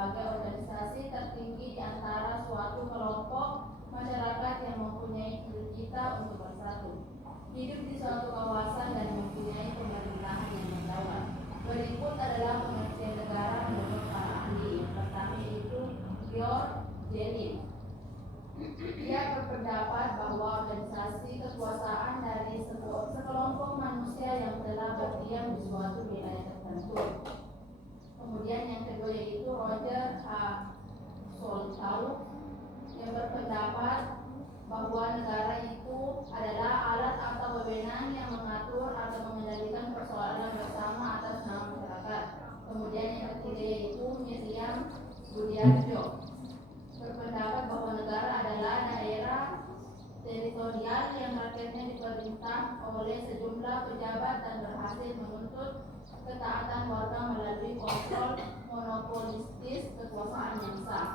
sebagai organisasi tertinggi di antara suatu kelompok masyarakat yang mempunyai cita-cita untuk bersatu, hidup di suatu kawasan dan mempunyai pemerintahan yang berdaulat. Berikut adalah pengertian negara menurut para ahli. Yang pertama yaitu George Jelin. Dia berpendapat bahwa organisasi kekuasaan dari sekelompok manusia yang telah berdiam di suatu wilayah tertentu. Kemudian yang kedua yaitu Roger A. Soltau yang berpendapat bahwa negara itu adalah alat atau wewenang yang mengatur atau mengendalikan persoalan bersama atas nama masyarakat. Kemudian yang ketiga yaitu Miriam Budiarjo berpendapat bahwa negara adalah daerah teritorial yang rakyatnya diperintah oleh sejumlah pejabat dan berhasil menuntut ketaatan warga melalui kontrol monopolistis kekuasaan yang sah.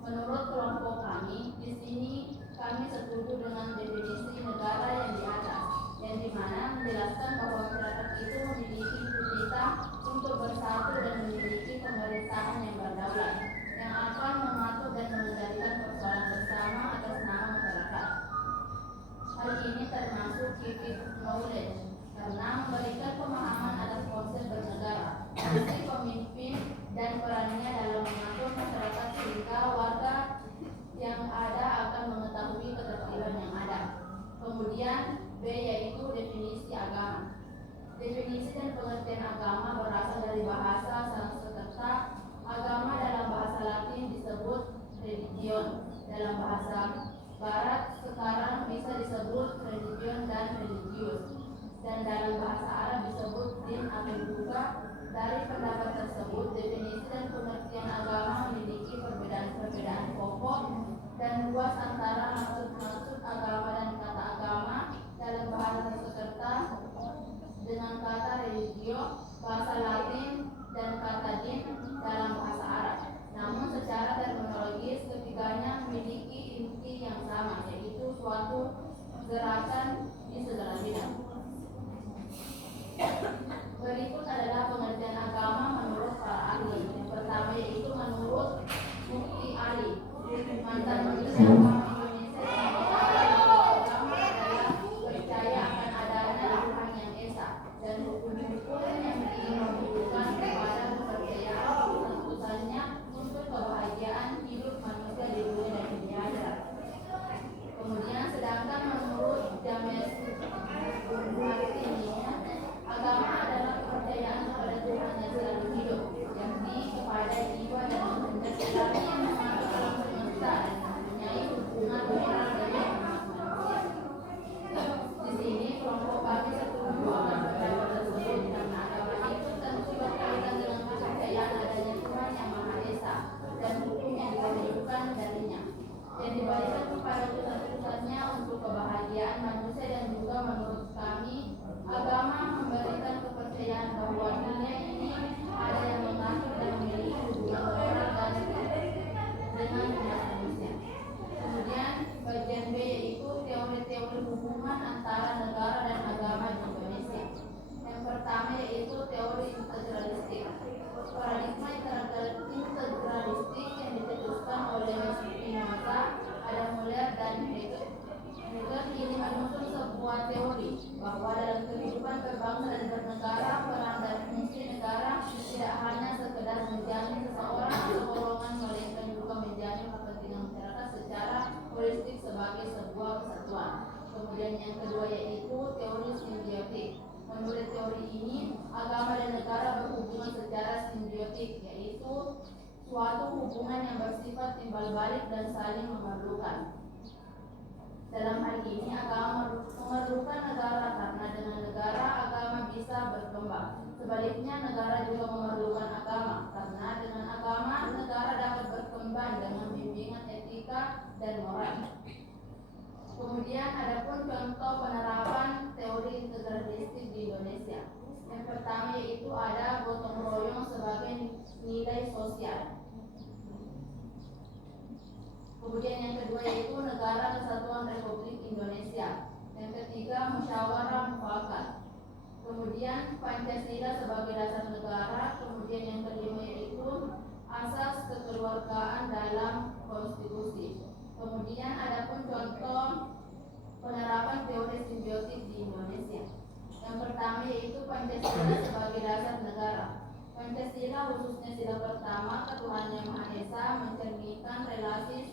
Menurut kelompok kami, di sini kami setuju dengan definisi negara yang di atas, yang dimana menjelaskan bahwa masyarakat itu memiliki cita-cita untuk bersatu dan memiliki pemerintahan yang berdaulat, yang akan mengatur dan mengendalikan persoalan bersama atas nama masyarakat. Hal ini termasuk civic knowledge, karena memberikan pemahaman atas konsep bernegara, fungsi pemimpin dan perannya dalam mengatur masyarakat sehingga warga yang ada akan mengetahui ketertiban yang ada. Kemudian B yaitu definisi agama. Definisi dan pengertian agama berasal dari bahasa Sanskerta. Agama dalam bahasa Latin disebut religion, dalam bahasa Barat sekarang bisa disebut religion dan religius, dan dalam bahasa Arab disebut din atau juga. Dari pendapat tersebut, definisi dan pengertian agama memiliki perbedaan-perbedaan pokok dan luas antara maksud-maksud agama dan kata agama dalam bahasa Sanskerta dengan kata religio, bahasa Latin, dan kata din dalam bahasa Arab. Namun secara terminologis ketiganya memiliki inti yang sama, yaitu suatu gerakan di segala bidang. Berikut adalah pengertian agama menurut para ahli. Yang pertama yaitu menurut Mufti Ali, mantan Menteri Agama Indonesia, yang mengatakan bahwa agama adalah percaya akan adanya Tuhan yang esa dan hukum-hukum yang menunjukkan kepada kepercayaan keputusannya untuk kebahagiaan hidup manusia di dunia dan di akhirat. Kemudian sedangkan menurut James Martini, agama adalah kepercayaan kepada Tuhan yang selalu hidup, yakni kepada jiwa dan kehendak ilahi yang mengatur alam semesta dan mempunyai hubungan moral dengan manusia. Di sini kelompok kami setuju akan pendapat tersebut, karena agama itu tentu berkaitan dengan kepercayaan adanya Tuhan yang Maha Esa dan hukum yang ditunjukkan darinya, yang diberikan kepada utusan-utusannya untuk kebahagiaan manusia. Dan juga menurut kami agama memberikan kepercayaan bahwa dunia ini ada yang mengatur dan memiliki hubungan moral dan dengan umat manusia. Kemudian bagian B yaitu teori-teori hubungan antara negara dan agama di Indonesia. Yang pertama yaitu teori integralistik. Paradigma integralistik yang dicetuskan oleh Spinoza, Adam Muller, dan Hegel. Ini menyusun sebuah teori bahwa dalam kehidupan berbangsa dan bernegara, peran dan fungsi negara tidak hanya sekedar menjamin seseorang atau golongan, melainkan juga menjamin kepentingan masyarakat secara holistik sebagai sebuah kesatuan. Kemudian yang kedua yaitu teori simbiotik. Menurut teori ini, agama dan negara berhubungan secara simbiotik, yaitu suatu hubungan yang bersifat timbal balik dan saling memerlukan. Dalam hal ini agama memerlukan negara karena dengan negara agama bisa berkembang. Sebaliknya negara juga memerlukan agama karena dengan agama negara dapat berkembang dengan bimbingan etika dan moral. Kemudian adapun contoh penerapan teori integralistik di Indonesia. Yang pertama yaitu ada gotong royong sebagai nilai sosial. Kemudian yang kedua yaitu Negara Kesatuan Republik Indonesia. Yang ketiga musyawarah mufakat. Kemudian Pancasila sebagai dasar negara. Kemudian yang kelima yaitu Kemudian adapun contoh penerapan teori simbiotik di Indonesia. Yang pertama yaitu Pancasila sebagai dasar negara. Pancasila khususnya sila pertama ketuhanan yang Maha Esa mencerminkan relasi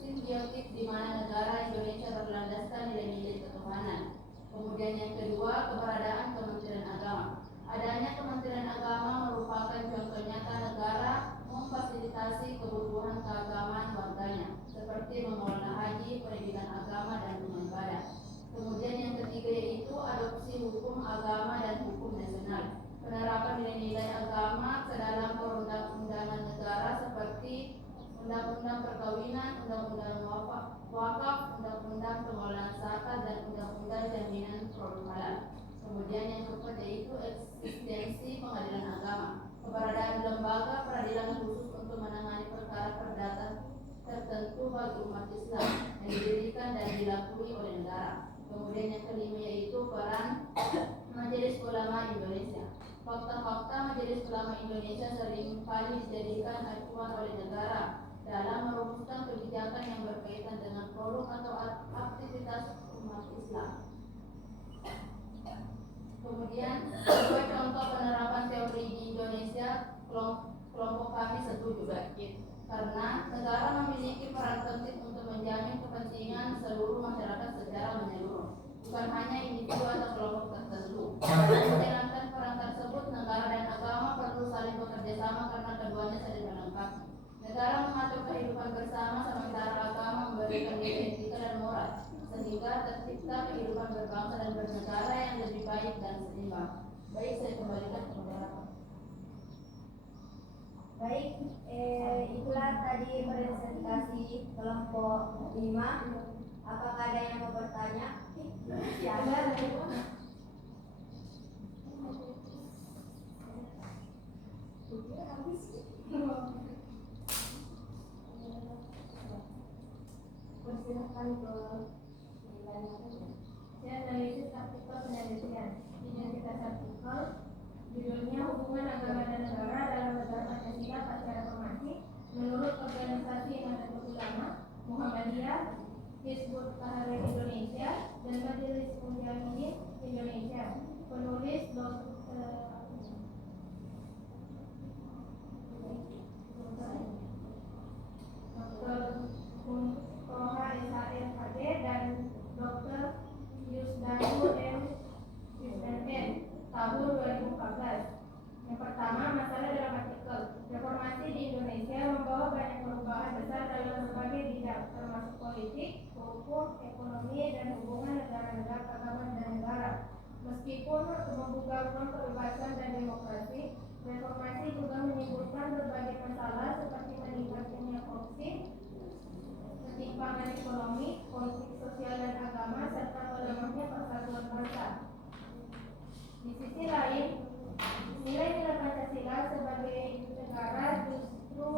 simbiotik di mana negara Indonesia berlandaskan nilai-nilai ketuhanan. Kemudian yang kedua, keberadaan Kementerian Agama. Adanya Kementerian Agama merupakan contoh nyata negara memfasilitasi kebutuhan keagamaan warganya, seperti mengelola haji, pendidikan agama, dan rumah ibadah. Kemudian yang ketiga yaitu adopsi hukum agama dan hukum nasional. Penerapan nilai-nilai agama ke dalam perundang-undangan negara seperti Undang-Undang Perkawinan, Undang-Undang Wakaf, Undang-Undang Pengelolaan Zakat, dan Undang-Undang Jaminan Produk Halal. Kemudian yang keempat yaitu eksistensi pengadilan agama. Keberadaan lembaga peradilan khusus untuk menangani perkara perdata tertentu bagi umat Islam yang didirikan dan dilakui oleh negara. Kemudian yang kelima yaitu peran Majelis Ulama Indonesia. Fakta-fakta Majelis Ulama Indonesia sering kali dijadikan acuan oleh negara dalam merumuskan kebijakan yang berkaitan dengan produk atau aktivitas umat Islam. Kemudian dua contoh penerapan teori di Indonesia, kelompok kami setuju karena negara memiliki peran penting untuk menjamin kepentingan seluruh masyarakat secara menyeluruh, bukan hanya individu atau kelompok tertentu. Dalam menjalankan peran tersebut, negara dan agama perlu saling bekerja sama karena keduanya saling melengkapi. Negara mengatur kehidupan bersama sementara agama memberikan nilai etika dan moral, sehingga tercipta kehidupan berbangsa dan bernegara yang lebih baik dan seimbang. Baik, saya kembalikan ke moderator. Baik, itulah tadi presentasi kelompok 5. Apakah ada yang mau bertanya? Ada. Persilakan ke analisis artikel penelitian. Identitas artikel judulnya Hubungan Agama dan Negara dalam Negara Pancasila Pasca Reformasi menurut Organisasi Nahdlatul Ulama, Muhammadiyah, Hizbut Tahrir Indonesia, dan Majelis Mujahidin Indonesia. Penulis Dr. Toha SHMHD dan Dr. Yusdanu M. tahun 2014. Yang pertama, masalah dalam artikel. Reformasi di Indonesia membawa banyak perubahan besar dalam berbagai bidang, termasuk politik, hukum, ekonomi, dan hubungan negara-negara, agama dan negara. Meskipun membuka ruang kebebasan dan demokrasi, reformasi juga menimbulkan berbagai masalah seperti meningkatnya korupsi, ketimpangan ekonomi, konflik sosial dan agama, serta melemahnya persatuan bangsa. Di sisi lain, nilai-nilai Pancasila sebagai negara justru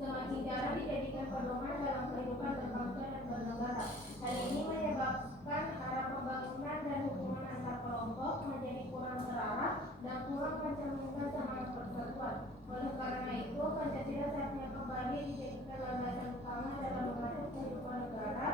semakin jarang dijadikan pedoman dalam kehidupan berbangsa dan bernegara. Hal ini menyebabkan arah pembangunan dan hubungan antar kelompok menjadi kurang terarah dan kurang mencerminkan semangat persatuan. Oleh karena itu, Pancasila saatnya kembali dijadikan landasan utama dalam mengatur kehidupan negara,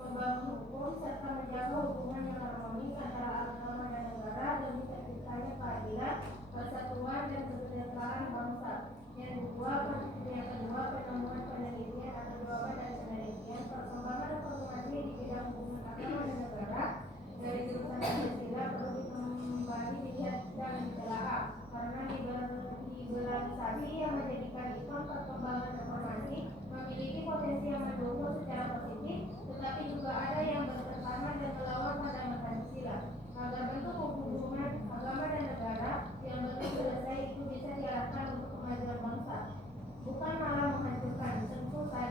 membangun hukum, serta menjaga hubungan yang harmonis antara agama dan negara demi terciptanya keadilan, persatuan, dan kesejahteraan bangsa. Yang kedua, penemuan penelitian atau jawaban dari penelitian perkembangan reformasi di bidang hubungan agama dan negara dari jurusan Pancasila perlu kembali dilihat dan ditelaah karena liberalisasi yang menjadikan ikon perkembangan reformasi memiliki potensi yang mendukung secara positif, tetapi juga ada yang bertentangan dan melawan pandangan Pancasila. Agar bentuk hubungan agama dan negara yang belum selesai itu bisa diarahkan untuk kemajuan bangsa, bukan malah menghancurkan. Tentu saja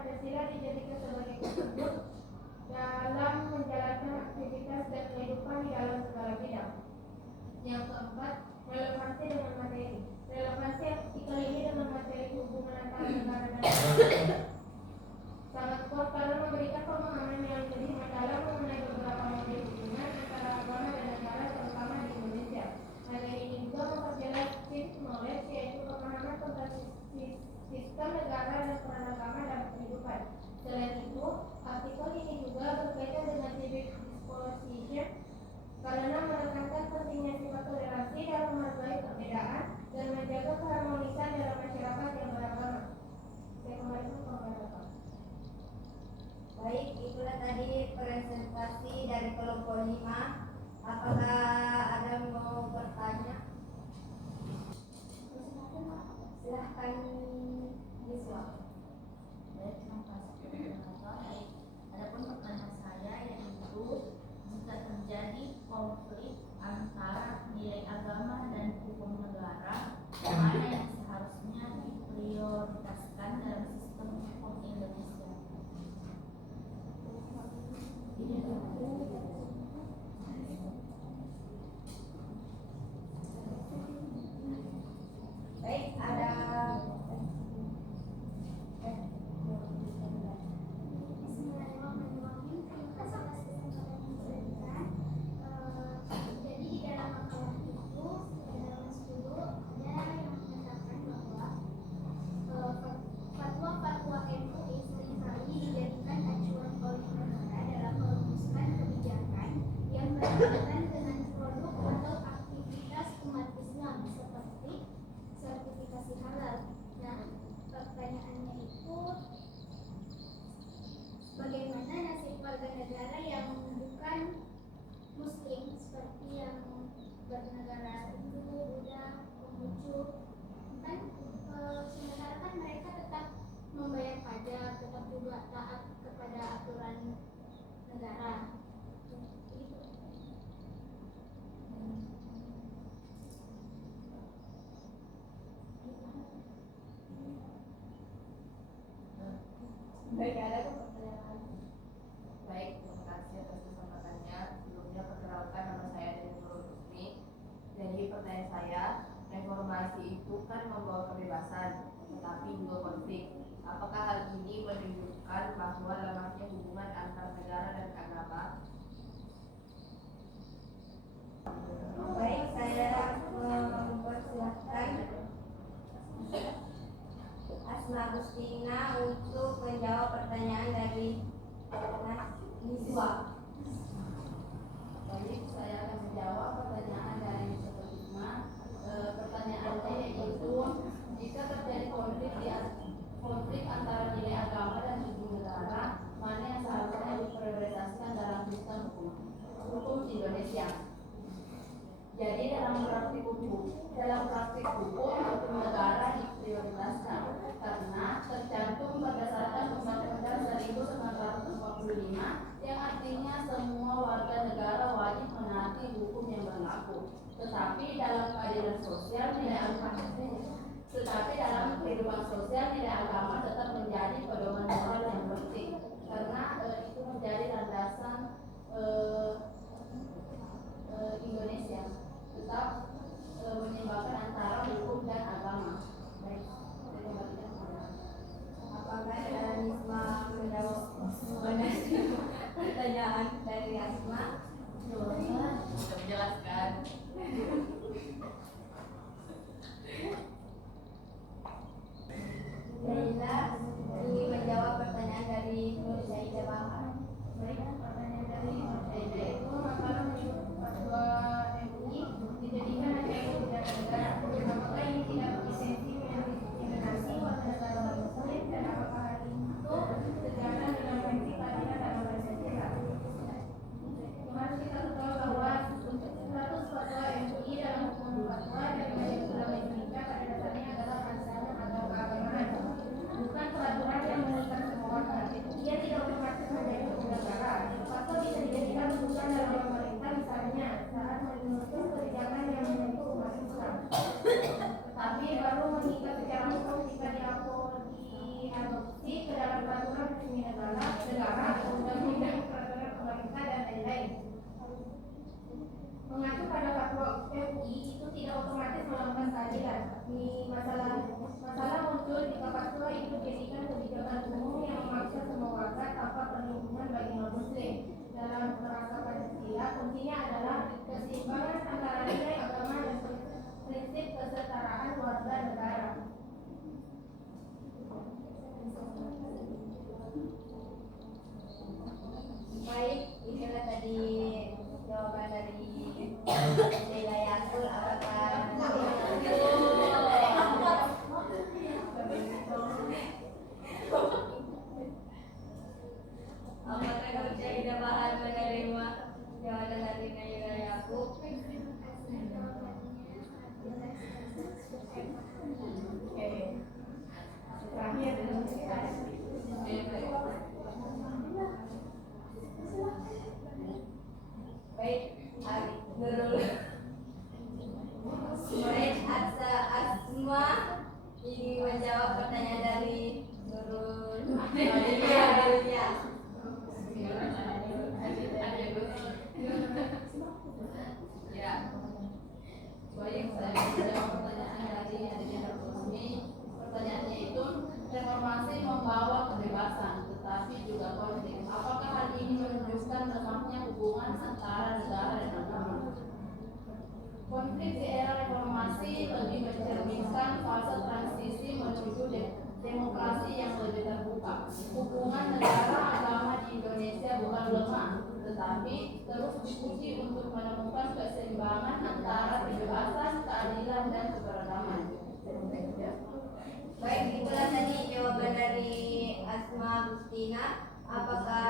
Pancasila dijadikan sebagai petunjuk dalam menjalankan aktivitas dan kehidupan di dalam segala bidang. Yang keempat, relevansi dengan materi. Relevansi artikel ini dengan materi hubungan antara negara dan negara sangat kuat karena memberikan pemahaman yang lebih mendalam mengenai beberapa model hubungan antara agama dan negara, terutama di Indonesia. Materi ini juga memperjelas chief knowledge, yaitu pemahaman tentang sistem negara dan peran agama dalam kehidupan. Selain itu, artikel ini juga berkaitan dengan civic disposition karena menekankan pentingnya sifat toleransi dalam menghargai perbedaan dan menjaga keharmonisan dalam masyarakat yang beragama. Saya kembali ke Bapak. Baik, itulah tadi presentasi dari kelompok 5. Apakah ada mau bertanya? Silahkan Yuswa. Baik, terima kasih. Adapun pertanyaan saya yaitu, jika terjadi konflik antara nilai agama dan hukum negara, mana yang seharusnya diprioritaskan dalam sistem hukum Indonesia? Baik, ada Bismillahirrahmanirrahim. Terima kasih atas kesempatan yang diberikan. Jadi di dalam makalah itu dalam 10 ada yang menyatakan bahwa fatwa-fatwa MUI seringkali dijadikan acuan oleh negara dalam merumuskan kebijakan yang berkaitan dengan produk atau aktivitas umat Islam seperti sertifikasi halal. Nah, pertanyaannya itu, bagaimana nasib warga negara yang bukan Muslim seperti yang bernegara Hindu, Buddha, Konghucu, kan sementara kan mereka tetap membayar pajak, tetap juga taat kepada aturan negara. baik, ada pertanyaan. Baik, terima kasih atas kesempatannya. Sebelumnya perkenalkan, nama saya Dewi Nurul Husni. Jadi pertanyaan saya, reformasi itu kan membawa kebebasan, tetapi juga konflik. Apakah hal ini menunjukkan bahwa lemahnya hubungan antar negara dan agama? Baik, saya mempersilahkan Asma Agustina untuk menjawab pertanyaan dari Yuswa. Baik, saya akan menjawab pertanyaan dari Mr. Hikmah. Pertanyaannya yaitu, jika terjadi konflik antara nilai agama dan hukum negara, mana yang seharusnya diprioritaskan dalam sistem hukum Indonesia? Jadi dalam praktik hukum hukum negara diprioritaskan karena tercantum berdasarkan Undang-Undang 1945 yang artinya semua warga negara wajib menaati hukum yang berlaku. Tetapi dalam kehidupan sosial nilai agama tetap menjadi pedoman moral yang penting karena itu menjadi landasan Indonesia tetap menyeimbangkan antara hukum dan agama. Baik, saya kembalikan kepada Apakah Nisma menjawab pertanyaan dari Asma? sudah menjelaskan. Leila ingin menjawab pertanyaan resmi negara, undang-undang peraturan pemerintah dan lain-lain. Mengacu pada fatwa MUI itu tidak otomatis melakukan keadilan. Masalah muncul jika fatwa itu dijadikan kebijakan umum yang memaksa semua warga tanpa perlindungan bagi non-muslim. Dalam kerangka Pancasila, kuncinya adalah keseimbangan antara nilai agama dan prinsip kesetaraan warga negara. Baik, itulah tadi jawaban dari Sheila Yasul. Apakah Nur Syahidah Bahar menerima jawaban dari Sheila Yasul? Terakhir Baik, Nurul. Baik, Asma ingin menjawab pertanyaan dari Nurul. Ya. Ya, baik, saya menjawab pertanyaan dari Aditya Rusmi. Pertanyaannya itu, reformasi membawa kebebasan, tetapi juga konflik. Apakah hal ini menunjukkan lemahnya hubungan antara negara dan agama? Konflik di era reformasi lebih mencerminkan fase transisi menuju demokrasi yang lebih terbuka. Hubungan negara agama di Indonesia bukan lemah, tetapi terus diuji untuk menemukan keseimbangan antara kebebasan, keadilan, dan keberagaman. Baik, itulah tadi jawaban dari Asma Agustina. Apakah